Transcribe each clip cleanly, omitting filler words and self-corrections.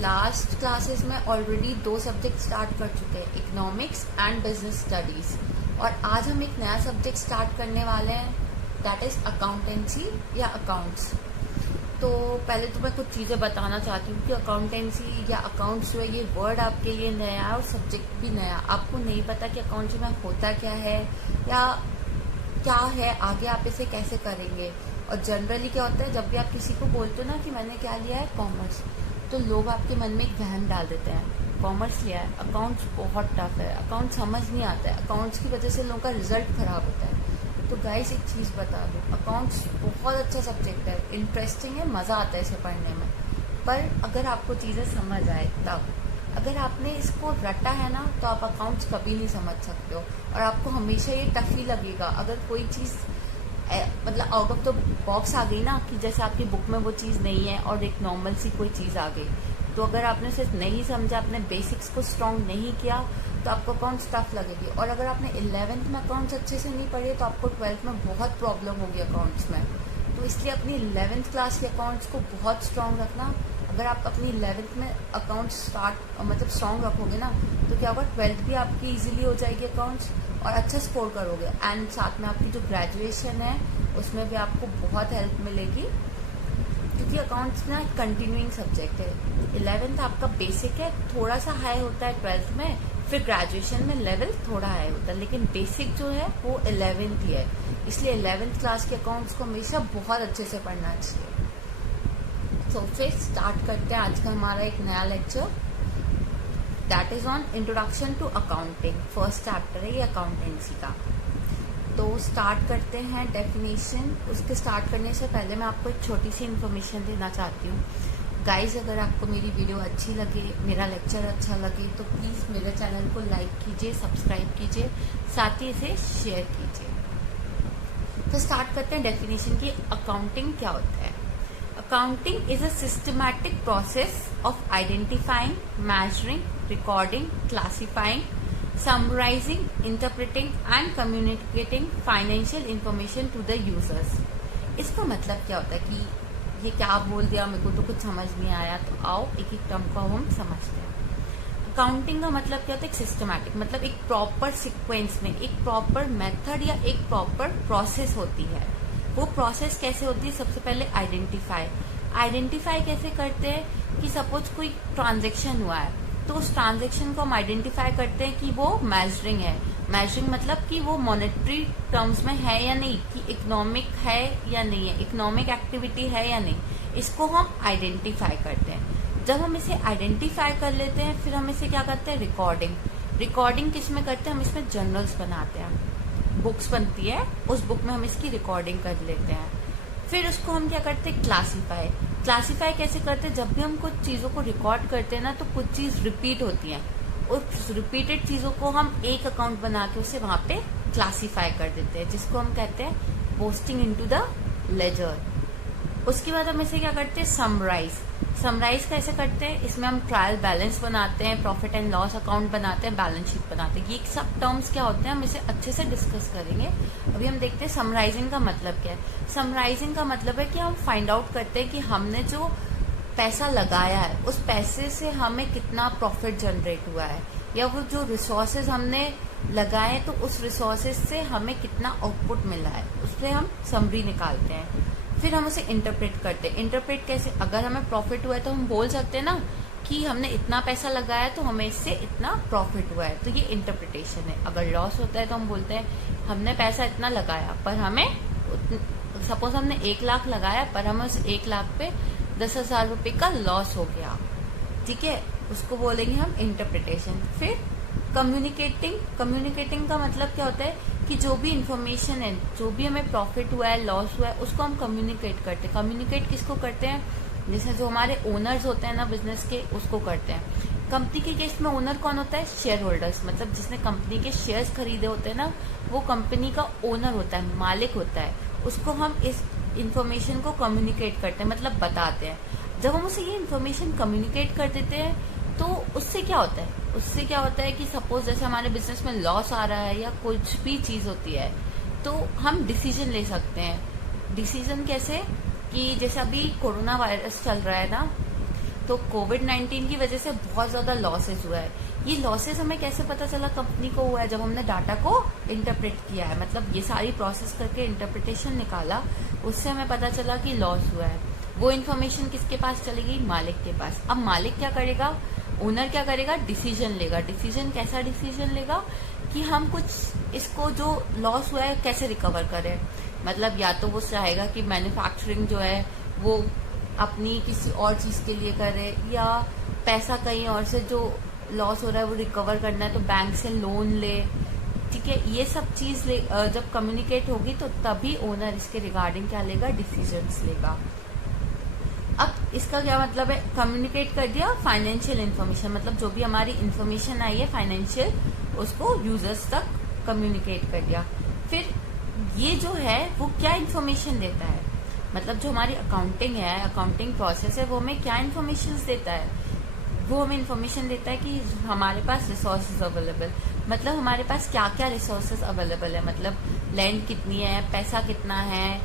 Last classes में already 2 subject start कर चुके हैं, इकोनॉमिक्स एंड बिजनेस स्टडीज, और आज हम एक नया सब्जेक्ट स्टार्ट करने वाले हैं, दैट इज अकाउंटेंसी या अकाउंट्स। तो पहले तो मैं कुछ चीज़ें बताना चाहती हूँ कि अकाउंटेंसी या अकाउंट्स जो है ये वर्ड आपके लिए नया है और सब्जेक्ट भी नया। आपको नहीं पता कि अकाउंट्स में होता क्या है या क्या है, आगे आप इसे कैसे करेंगे। और जनरली क्या होता है, जब भी आप किसी को बोलते हो ना कि मैंने क्या लिया है कॉमर्स, तो लोग आपके मन में एक वहम डाल देते हैं, कॉमर्स लिया है, अकाउंट्स बहुत टफ है, अकाउंट्स समझ नहीं आता है, अकाउंट्स की वजह से लोगों का रिजल्ट खराब होता है। तो गाइस एक चीज़ बता दूँ, अकाउंट्स बहुत अच्छा सब्जेक्ट है, इंटरेस्टिंग है, मज़ा आता है इसे पढ़ने में। पर अगर आपको चीज़ें समझ आए तब, अगर आपने इसको रटा है ना, तो आप अकाउंट्स कभी नहीं समझ सकते हो और आपको हमेशा ये टफ ही लगेगा। अगर कोई चीज़ मतलब आउट ऑफ द बॉक्स आ गई ना, कि जैसे आपकी बुक में वो चीज़ नहीं है और एक नॉर्मल सी कोई चीज़ आ गई, तो अगर आपने उसे नहीं समझा, अपने बेसिक्स को स्ट्रॉन्ग नहीं किया, तो आपको अकाउंट्स टफ लगेगी। और अगर आपने 11th में अकाउंट्स अच्छे से नहीं पढ़े, तो आपको 12th में बहुत प्रॉब्लम होगी अकाउंट्स में। तो इसलिए अपनी 11th क्लास के अकाउंट्स को बहुत स्ट्रॉन्ग रखना। अगर आप अपनी 11th में अकाउंट्स स्ट्रॉन्ग रखोगे ना, तो क्या होगा, 12th भी आपकी इजीली हो जाएगी अकाउंट्स और अच्छा स्कोर करोगे। एंड साथ में आपकी जो ग्रेजुएशन है उसमें भी आपको बहुत हेल्प मिलेगी, क्योंकि अकाउंट्स ना एक कंटिन्यूइंग सब्जेक्ट है। 11th आपका बेसिक है, थोड़ा सा हाई होता है 12th में, फिर ग्रेजुएशन में लेवल थोड़ा हाई होता है, लेकिन बेसिक जो है वो 11th ही है। इसलिए 11th क्लास के अकाउंट्स को हमेशा बहुत अच्छे से पढ़ना चाहिए। तो फिर स्टार्ट करते हैं आज का हमारा एक नया lecture, that is on introduction to accounting. First chapter है ये अकाउंटेंसी का। तो स्टार्ट करते हैं डेफिनेशन। उसके स्टार्ट करने से पहले मैं आपको एक छोटी सी इन्फॉर्मेशन देना चाहती हूँ। गाइज, अगर आपको मेरी वीडियो अच्छी लगे, मेरा लेक्चर अच्छा लगे, तो प्लीज़ मेरे चैनल को लाइक कीजिए, सब्सक्राइब कीजिए, साथ ही इसे शेयर कीजिए। तो स्टार्ट करते हैं डेफिनेशन की। अकाउंटिंग क्या होता है? Accounting is a systematic process of identifying, measuring, recording, classifying, summarizing, interpreting and communicating financial information to the users। इसका मतलब क्या होता है कि ये क्या बोल दिया, मेरे को तो कुछ समझ नहीं आया। तो आओ एक एक टर्म को हम समझते हैं। अकाउंटिंग का मतलब क्या होता है? एक सिस्टमैटिक, मतलब एक प्रॉपर सीक्वेंस में, एक प्रॉपर मेथड या एक प्रॉपर प्रोसेस होती है। वो प्रोसेस कैसे होती है? सबसे पहले आइडेंटिफाई कैसे करते हैं कि सपोज कोई ट्रांजेक्शन हुआ है, तो उस ट्रांजेक्शन को हम आइडेंटिफाई करते हैं कि वो मेजरिंग है। मेजरिंग मतलब कि वो मॉनेटरी टर्म्स में है या नहीं, कि इकोनॉमिक है या नहीं है, इकोनॉमिक एक्टिविटी है या नहीं, इसको हम आइडेंटिफाई करते हैं। जब हम इसे आइडेंटिफाई कर लेते हैं, फिर हम इसे क्या करते हैं? रिकॉर्डिंग किस में करते हैं? हम इसमें जर्नल्स बनाते हैं, बुक्स बनती है, उस बुक में हम इसकी रिकॉर्डिंग कर लेते हैं। फिर उसको हम क्या करते हैं? क्लासीफाई कैसे करते हैं? जब भी हम कुछ चीजों को रिकॉर्ड करते हैं ना, तो कुछ चीज रिपीट होती है, उस रिपीटेड चीजों को हम एक अकाउंट बना के उसे वहां पे क्लासीफाई कर देते हैं, जिसको हम कहते हैं पोस्टिंग इनटू द लेजर। उसके बाद हम इसे क्या करते हैं? समराइज कैसे करते हैं? इसमें हम ट्रायल बैलेंस बनाते हैं, प्रॉफिट एंड लॉस अकाउंट बनाते हैं, बैलेंस शीट बनाते हैं। ये सब टर्म्स क्या होते हैं, हम इसे अच्छे से डिस्कस करेंगे। अभी हम देखते हैं समराइजिंग का मतलब क्या है। समराइजिंग का मतलब है कि हम फाइंड आउट करते हैं कि हमने जो पैसा लगाया है, उस पैसे से हमें कितना प्रॉफिट जनरेट हुआ है, या वो जो रिसोर्सेज हमने लगाए, तो उस रिसोर्सेज से हमें कितना आउटपुट मिला है, उससे हम समरी निकालते हैं। फिर हम उसे इंटरप्रेट करते हैं। इंटरप्रेट कैसे? अगर हमें प्रॉफिट हुआ है तो हम बोल सकते हैं ना कि हमने इतना पैसा लगाया तो हमें इससे इतना प्रॉफिट हुआ है, तो ये इंटरप्रिटेशन है। अगर लॉस होता है तो हम बोलते हैं हमने पैसा इतना लगाया, पर हमें सपोज हमने 1 लाख लगाया, पर हमें उस 1 लाख पे 10,000 रुपये का लॉस हो गया, ठीक है, उसको बोलेंगे हम इंटरप्रिटेशन। फिर कम्युनिकेटिंग का मतलब क्या होता है कि जो भी इंफॉर्मेशन है, जो भी हमें प्रॉफिट हुआ है, लॉस हुआ है, उसको हम कम्युनिकेट करते हैं। कम्युनिकेट किसको करते हैं? जैसे जो हमारे ओनर्स होते हैं ना बिजनेस के, उसको करते हैं। कंपनी के केस में ओनर कौन होता है? शेयर होल्डर्स, मतलब जिसने कंपनी के शेयर्स खरीदे होते हैं ना, वो कंपनी का ओनर होता है, मालिक होता है। उसको हम इस इंफॉर्मेशन को कम्युनिकेट करते हैं, मतलब बताते हैं। जब हम उसे ये इंफॉर्मेशन कम्युनिकेट कर देते हैं, तो उससे क्या होता है? उससे क्या होता है कि सपोज जैसे हमारे बिजनेस में लॉस आ रहा है या कुछ भी चीज होती है, तो हम डिसीजन ले सकते हैं। डिसीजन कैसे? कि जैसे अभी कोरोना वायरस चल रहा है ना, तो कोविड-19 की वजह से बहुत ज्यादा लॉसेस हुआ है। ये लॉसेस हमें कैसे पता चला कंपनी को हुआ है? जब हमने डाटा को इंटरप्रेट किया है, मतलब ये सारी प्रोसेस करके इंटरप्रिटेशन निकाला, उससे हमें पता चला कि लॉस हुआ है। वो इन्फॉर्मेशन किसके पास चलेगी? मालिक के पास। अब मालिक क्या करेगा? ओनर क्या करेगा? डिसीजन लेगा। डिसीजन कैसा डिसीजन लेगा? कि हम कुछ इसको जो लॉस हुआ है कैसे रिकवर करें। मतलब या तो वो चाहेगा कि मैन्युफैक्चरिंग जो है वो अपनी किसी और चीज के लिए करे, या पैसा कहीं और से जो लॉस हो रहा है वो रिकवर करना है तो बैंक से लोन ले। ठीक है, ये सब चीज जब कम्युनिकेट होगी तो तभी ओनर इसके रिगार्डिंग क्या लेगा? डिसीजंस लेगा। अब इसका क्या मतलब है? कम्युनिकेट कर दिया फाइनेंशियल इन्फॉर्मेशन, मतलब जो भी हमारी इन्फॉर्मेशन आई है फाइनेंशियल, उसको यूजर्स तक कम्युनिकेट कर दिया। फिर ये जो है वो क्या इन्फॉर्मेशन देता है? मतलब जो हमारी अकाउंटिंग है, अकाउंटिंग प्रोसेस है, वो हमें क्या इन्फॉर्मेशन देता है? वो हमें इन्फॉर्मेशन देता है कि हमारे पास रिसोर्सेज अवेलेबल, मतलब हमारे पास क्या क्या रिसोर्सेज अवेलेबल है, मतलब लैंड कितनी है, पैसा कितना है,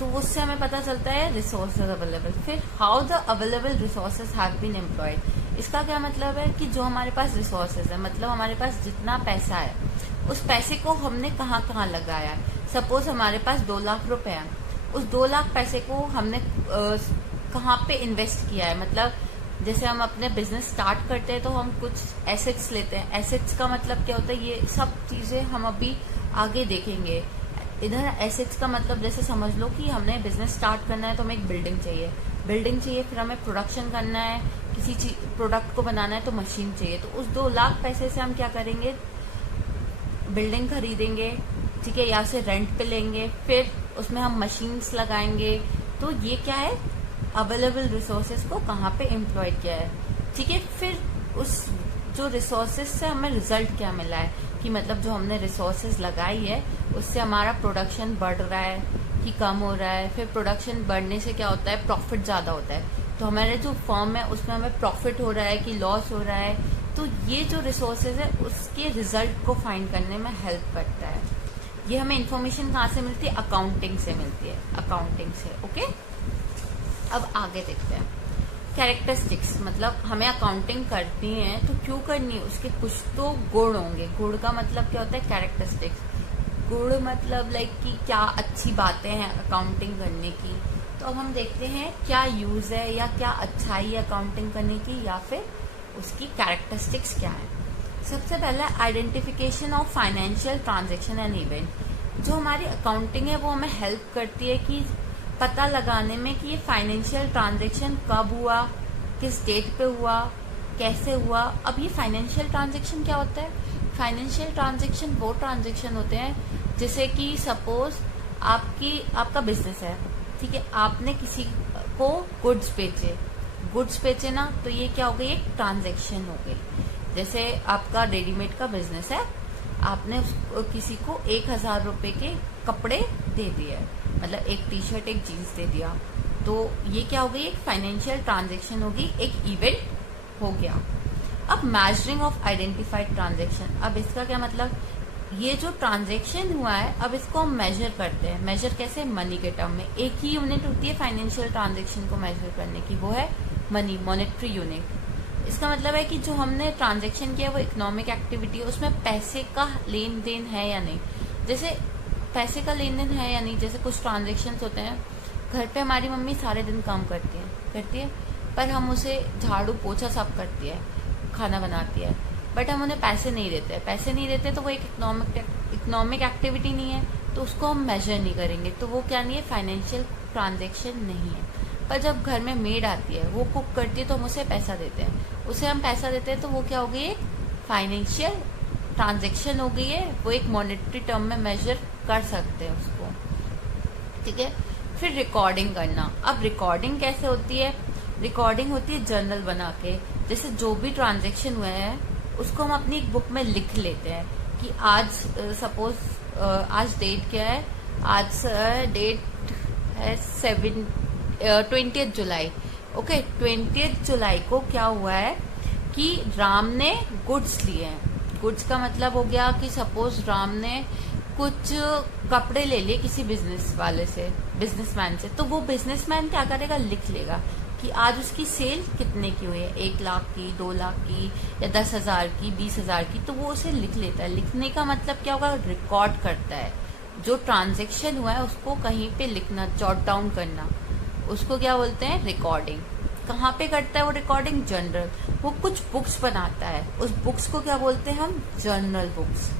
तो उससे हमें पता चलता है रिसोर्सेज अवेलेबल। फिर how the available resources have been employed, इसका क्या मतलब है? कि जो हमारे पास रिसोर्सेज है, मतलब हमारे पास जितना पैसा है, उस पैसे को हमने कहाँ कहाँ लगाया है। सपोज हमारे पास 2 लाख रुपए है, उस 2 लाख पैसे को हमने कहाँ पे इन्वेस्ट किया है। मतलब जैसे हम अपने बिजनेस स्टार्ट करते हैं तो हम कुछ एसेट्स लेते हैं। एसेट्स का मतलब क्या होता है? ये सब चीजें हम अभी आगे देखेंगे। इधर एसेट्स का मतलब जैसे समझ लो कि हमने बिजनेस स्टार्ट करना है तो हमें एक बिल्डिंग चाहिए, फिर हमें प्रोडक्शन करना है, किसी चीज प्रोडक्ट को बनाना है तो मशीन चाहिए। तो उस 2 लाख पैसे से हम क्या करेंगे? बिल्डिंग खरीदेंगे, ठीक है, या से रेंट पे लेंगे, फिर उसमें हम मशीन्स लगाएंगे। तो ये क्या है? अवेलेबल रिसोर्सेज को कहाँ पे एम्प्लॉय किया है। ठीक है, फिर उस जो रिसोर्सेज से हमें रिजल्ट क्या मिला है, कि मतलब जो हमने रिसोर्सेज लगाई है उससे हमारा प्रोडक्शन बढ़ रहा है कि कम हो रहा है। फिर प्रोडक्शन बढ़ने से क्या होता है? प्रॉफिट ज्यादा होता है। तो हमारे जो फर्म है उसमें हमें प्रॉफिट हो रहा है कि लॉस हो रहा है। तो ये जो रिसोर्सेज है उसके रिजल्ट को फाइंड करने में हेल्प करता है। ये हमें इन्फॉर्मेशन कहाँ से मिलती है? अकाउंटिंग से मिलती है, अकाउंटिंग से। ओके, अब आगे देखते हैं। कैरेक्टरिस्टिक्स, मतलब हमें अकाउंटिंग करनी है तो क्यों करनी है? उसके कुछ तो गुण होंगे। गुण का मतलब क्या होता है? कैरेक्टरिस्टिक्स। गुण मतलब लाइक कि क्या अच्छी बातें हैं अकाउंटिंग करने की। तो अब हम देखते हैं क्या यूज है या क्या अच्छाई है अकाउंटिंग करने की, या फिर उसकी कैरेक्टरिस्टिक्स क्या है। सबसे पहला identification of financial transaction and event. जो हमारी अकाउंटिंग है वो हमें हेल्प करती है कि पता लगाने में कि ये फाइनेंशियल ट्रांजैक्शन कब हुआ, किस डेट पे हुआ, कैसे हुआ। अब ये फाइनेंशियल ट्रांजैक्शन क्या होता है? फाइनेंशियल ट्रांजैक्शन वो ट्रांजैक्शन होते हैं जैसे कि सपोज आपका बिजनेस है, ठीक है, आपने किसी को गुड्स बेचे ना, तो ये क्या हो गई? एक ट्रांजैक्शन हो गई। जैसे आपका रेडीमेड का बिजनेस है, आपने किसी को 1000 रुपए के कपड़े दे दिए, मतलब एक टी शर्ट एक जीन्स दे दिया, तो ये क्या हो गई? एक फाइनेंशियल ट्रांजैक्शन होगी, एक इवेंट हो गया। अब मेजरिंग ऑफ आइडेंटिफाइड ट्रांजैक्शन, अब इसका क्या मतलब? ये जो ट्रांजैक्शन हुआ है अब इसको हम मेजर करते हैं। मेजर कैसे? मनी के टर्म में। एक ही यूनिट होती है फाइनेंशियल ट्रांजैक्शन को मेजर करने की, वो है मनी, मॉनेटरी यूनिट। इसका मतलब है कि जो हमने ट्रांजैक्शन किया वो इकोनॉमिक एक्टिविटी है, उसमें पैसे का लेन देन है या नहीं। जैसे पैसे का लेन देन है या नहीं, जैसे कुछ ट्रांजैक्शन होते हैं, घर पे हमारी मम्मी सारे दिन काम करती है, पर हम उसे झाड़ू पोछा सब करती है, खाना बनाती है, बट हम उन्हें पैसे नहीं देते तो वो एक इकोनॉमिक एक्टिविटी नहीं है, तो उसको हम मेजर नहीं करेंगे, तो वो क्या नहीं है? फाइनेंशियल ट्रांजैक्शन नहीं है। पर जब घर में मेड आती है, वो कुक करती है, तो हम उसे पैसा देते हैं, उसे हम पैसा देते हैं, तो वो क्या हो गई? एक फाइनेंशियल ट्रांजैक्शन हो गई है, वो एक मॉनेटरी टर्म में मेजर कर सकते हैं उसको। ठीक है, फिर रिकॉर्डिंग करना। अब रिकॉर्डिंग कैसे होती है? रिकॉर्डिंग होती है जर्नल बना के, जैसे जो भी ट्रांजैक्शन हुए हैं उसको हम अपनी एक बुक में लिख लेते हैं कि आज सपोज आज डेट क्या है? आज डेट है 20 जुलाई। ओके, 20 जुलाई को क्या हुआ है कि राम ने गुड्स लिए हैं। गुड्स का मतलब हो गया कि सपोज राम ने कुछ कपड़े ले लिए किसी बिजनेसमैन से, तो वो बिजनेसमैन क्या करेगा? लिख लेगा कि आज उसकी सेल कितने की हुई है, 1 लाख की, 2 लाख की, या 10,000 की, 20,000 की, तो वो उसे लिख लेता है। लिखने का मतलब क्या होगा, रिकॉर्ड करता है। जो ट्रांजेक्शन हुआ है उसको कहीं पे लिखना, जॉट डाउन करना, उसको क्या बोलते हैं, रिकॉर्डिंग। कहाँ पे करता है वो रिकॉर्डिंग, जनरल। वो कुछ बुक्स बनाता है, उस बुक्स को क्या बोलते हैं हम, जर्नल बुक्स,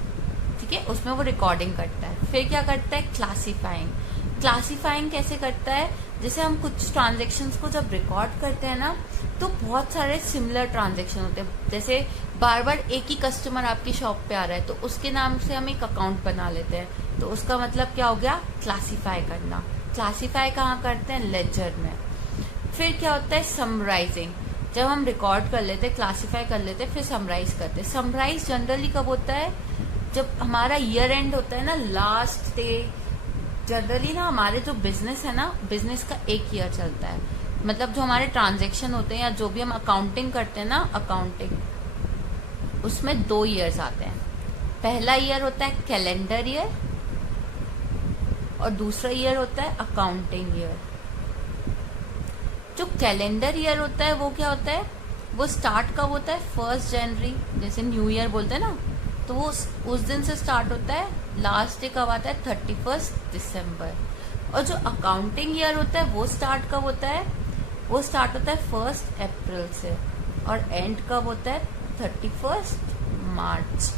ठीक है, उसमें वो रिकॉर्डिंग करता है। फिर क्या करता है, क्लासीफाइंग। क्लासीफाइंग कैसे करता है, जैसे हम कुछ ट्रांजेक्शन्स को जब रिकॉर्ड करते हैं ना, तो बहुत सारे सिमिलर ट्रांजेक्शन होते हैं। जैसे बार बार एक ही कस्टमर आपकी शॉप पे आ रहा है, तो उसके नाम से हम एक अकाउंट बना लेते हैं, तो उसका मतलब क्या हो गया, क्लासीफाई करना। क्लासीफाई कहाँ करते हैं, लेजर में। फिर क्या होता है, समराइजिंग। जब हम रिकॉर्ड कर लेते हैं, क्लासीफाई कर लेते हैं, फिर समराइज करते हैं। समराइज जनरली कब होता है, जब हमारा ईयर एंड होता है ना, लास्ट डे। जनरली ना हमारे जो बिजनेस है ना, बिजनेस का 1 ईयर चलता है, मतलब जो हमारे ट्रांजेक्शन होते हैं या जो भी हम अकाउंटिंग करते हैं ना, अकाउंटिंग, उसमें 2 ईयर्स आते हैं। पहला ईयर होता है कैलेंडर ईयर और दूसरा ईयर होता है अकाउंटिंग ईयर। जो कैलेंडर ईयर होता है वो क्या होता है, वो स्टार्ट कब होता है, 1 जनवरी, जैसे न्यू ईयर बोलते हैं ना, तो वो उस दिन से स्टार्ट होता है। लास्ट डे कब आता है, 31 दिसंबर। और जो अकाउंटिंग ईयर होता है वो स्टार्ट कब होता है, वो स्टार्ट होता है 1 अप्रैल से, और एंड कब होता है, 31 मार्च।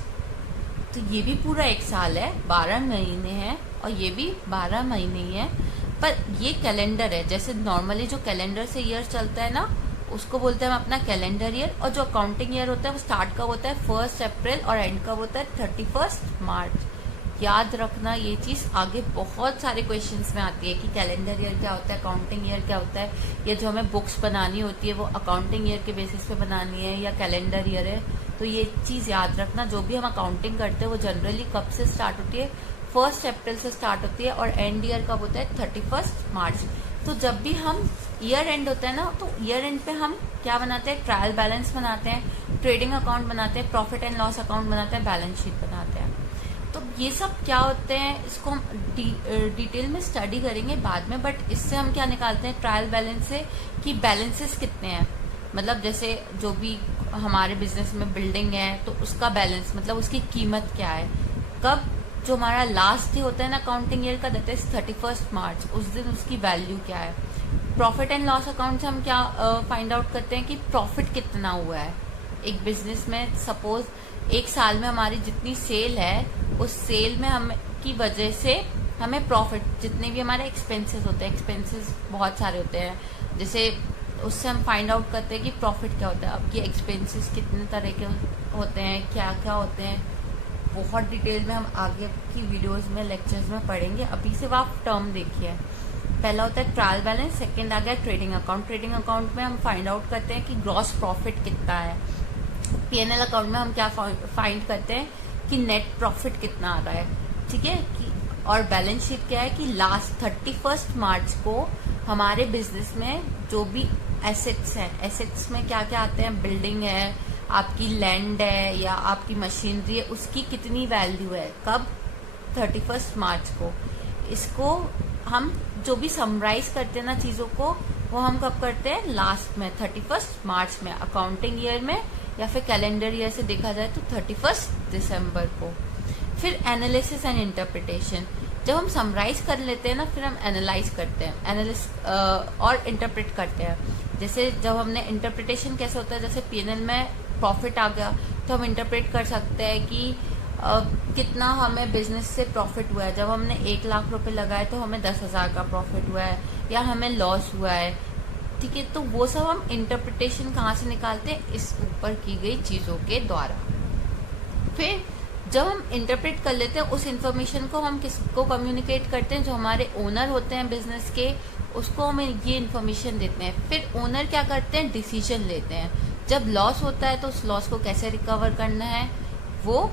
तो ये भी पूरा 1 साल है, 12 महीने हैं, और ये भी 12 महीने ही है। पर ये कैलेंडर है, जैसे नॉर्मली जो कैलेंडर से ईयर चलता है ना, उसको बोलते हैं हम अपना कैलेंडर ईयर। और जो अकाउंटिंग ईयर होता है वो स्टार्ट कब होता है, 1 अप्रैल, और एंड कब होता है, 31 मार्च। याद रखना ये चीज, आगे बहुत सारे क्वेश्चंस में आती है कि कैलेंडर ईयर क्या होता है, अकाउंटिंग ईयर क्या होता है, या जो हमें बुक्स बनानी होती है वो अकाउंटिंग ईयर के बेसिस पे बनानी है या कैलेंडर ईयर है। तो ये चीज याद रखना, जो भी हम अकाउंटिंग करते हैं वो जनरली कब से स्टार्ट होती है, 1 अप्रैल से स्टार्ट होती है, और एंड ईयर कब होता है, 31 मार्च। तो जब भी हम ईयर एंड होता है ना, तो ईयर एंड पे हम क्या बनाते हैं, ट्रायल बैलेंस बनाते हैं, ट्रेडिंग अकाउंट बनाते हैं, प्रॉफिट एंड लॉस अकाउंट बनाते हैं, बैलेंस शीट बनाते हैं। तो ये सब क्या होते हैं, इसको हम डिटेल में स्टडी करेंगे बाद में। बट इससे हम क्या निकालते हैं, ट्रायल बैलेंस से, कि बैलेंसेस कितने हैं। मतलब जैसे जो भी हमारे बिजनेस में बिल्डिंग है तो उसका बैलेंस, मतलब उसकी कीमत क्या है, कब जो हमारा लास्ट डे होता है ना अकाउंटिंग ईयर का, दैट इज 31 मार्च, उस दिन उसकी वैल्यू क्या है। प्रॉफिट एंड लॉस अकाउंट से हम क्या फाइंड आउट करते हैं कि प्रॉफिट कितना हुआ है एक बिजनेस में। सपोज 1 साल में हमारी जितनी सेल है, उस सेल में हम की वजह से हमें प्रॉफिट, जितने भी हमारे एक्सपेंसेस होते हैं, एक्सपेंसेस बहुत सारे होते हैं, जैसे उससे हम फाइंड आउट करते हैं कि प्रॉफिट क्या होता है। अब ये एक्सपेंसेस कितने तरह के होते हैं, क्या क्या होते हैं, बहुत डिटेल में हम आगे की वीडियोस में, लेक्चर्स में पढ़ेंगे। अभी से आप टर्म देखिए। पहला होता है ट्रायल बैलेंस, सेकंड आ गया ट्रेडिंग अकाउंट। ट्रेडिंग अकाउंट में हम फाइंड आउट करते हैं कि ग्रॉस प्रॉफिट कितना है। पीएनएल अकाउंट में हम क्या फाइंड करते हैं कि नेट प्रॉफिट कितना आ रहा है, ठीक है। कि और बैलेंस शीट क्या है कि लास्ट 31 मार्च को हमारे बिजनेस में जो भी एसेट्स हैं, एसेट्स में क्या क्या आते हैं, बिल्डिंग है, आपकी लैंड है, या आपकी मशीनरी है, उसकी कितनी वैल्यू है, कब, 31 मार्च को। इसको हम जो भी समराइज करते हैं ना चीजों को, वो हम कब करते हैं, लास्ट में 31 मार्च में, अकाउंटिंग ईयर में, या फिर कैलेंडर ईयर से देखा जाए तो 31 दिसंबर को। फिर एनालिसिस एंड इंटरप्रिटेशन। जब हम समराइज कर लेते हैं ना, फिर हम एनालाइज करते हैं, एनालिस और इंटरप्रेट करते हैं। जैसे जब हमने इंटरप्रिटेशन कैसे होता है, जैसे पीएनएल में प्रॉफिट आ गया तो हम इंटरप्रेट कर सकते हैं कि कितना हमें बिजनेस से प्रॉफिट हुआ है। जब हमने 1 लाख रुपए लगाए तो हमें 10,000 का प्रॉफिट हुआ है, या हमें लॉस हुआ है, ठीक है। तो वो सब हम इंटरप्रिटेशन कहाँ से निकालते हैं, इस ऊपर की गई चीजों के द्वारा। फिर जब हम इंटरप्रेट कर लेते हैं, उस इन्फॉर्मेशन को हम किसको कम्युनिकेट करते हैं, जो हमारे ओनर होते हैं बिजनेस के, उसको हमें ये इन्फॉर्मेशन देते हैं। फिर ओनर क्या करते हैं, डिसीजन लेते हैं। जब लॉस होता है तो उस लॉस को कैसे रिकवर करना है, वो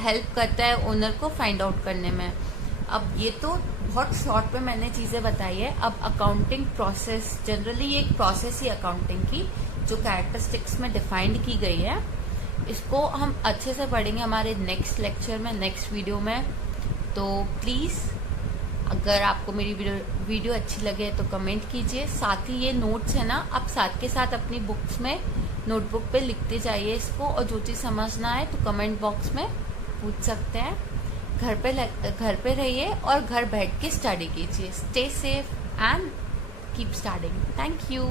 हेल्प करता है ओनर को फाइंड आउट करने में। अब ये तो बहुत शॉर्ट में मैंने चीजें बताई है। अब अकाउंटिंग प्रोसेस, जनरली ये एक प्रोसेस ही अकाउंटिंग की, जो कैरेक्टरिस्टिक्स में डिफाइंड की गई है, इसको हम अच्छे से पढ़ेंगे हमारे नेक्स्ट लेक्चर में, नेक्स्ट वीडियो में। तो प्लीज अगर आपको मेरी वीडियो अच्छी लगे तो कमेंट कीजिए। साथ ही ये नोट्स है ना, आप साथ के साथ अपनी बुक्स में नोटबुक पे लिखते जाइए इसको, और जो चीज़ समझना है तो कमेंट बॉक्स में पूछ सकते हैं। घर पे रहिए और घर बैठ के स्टडी कीजिए। Stay safe and keep studying. Thank you.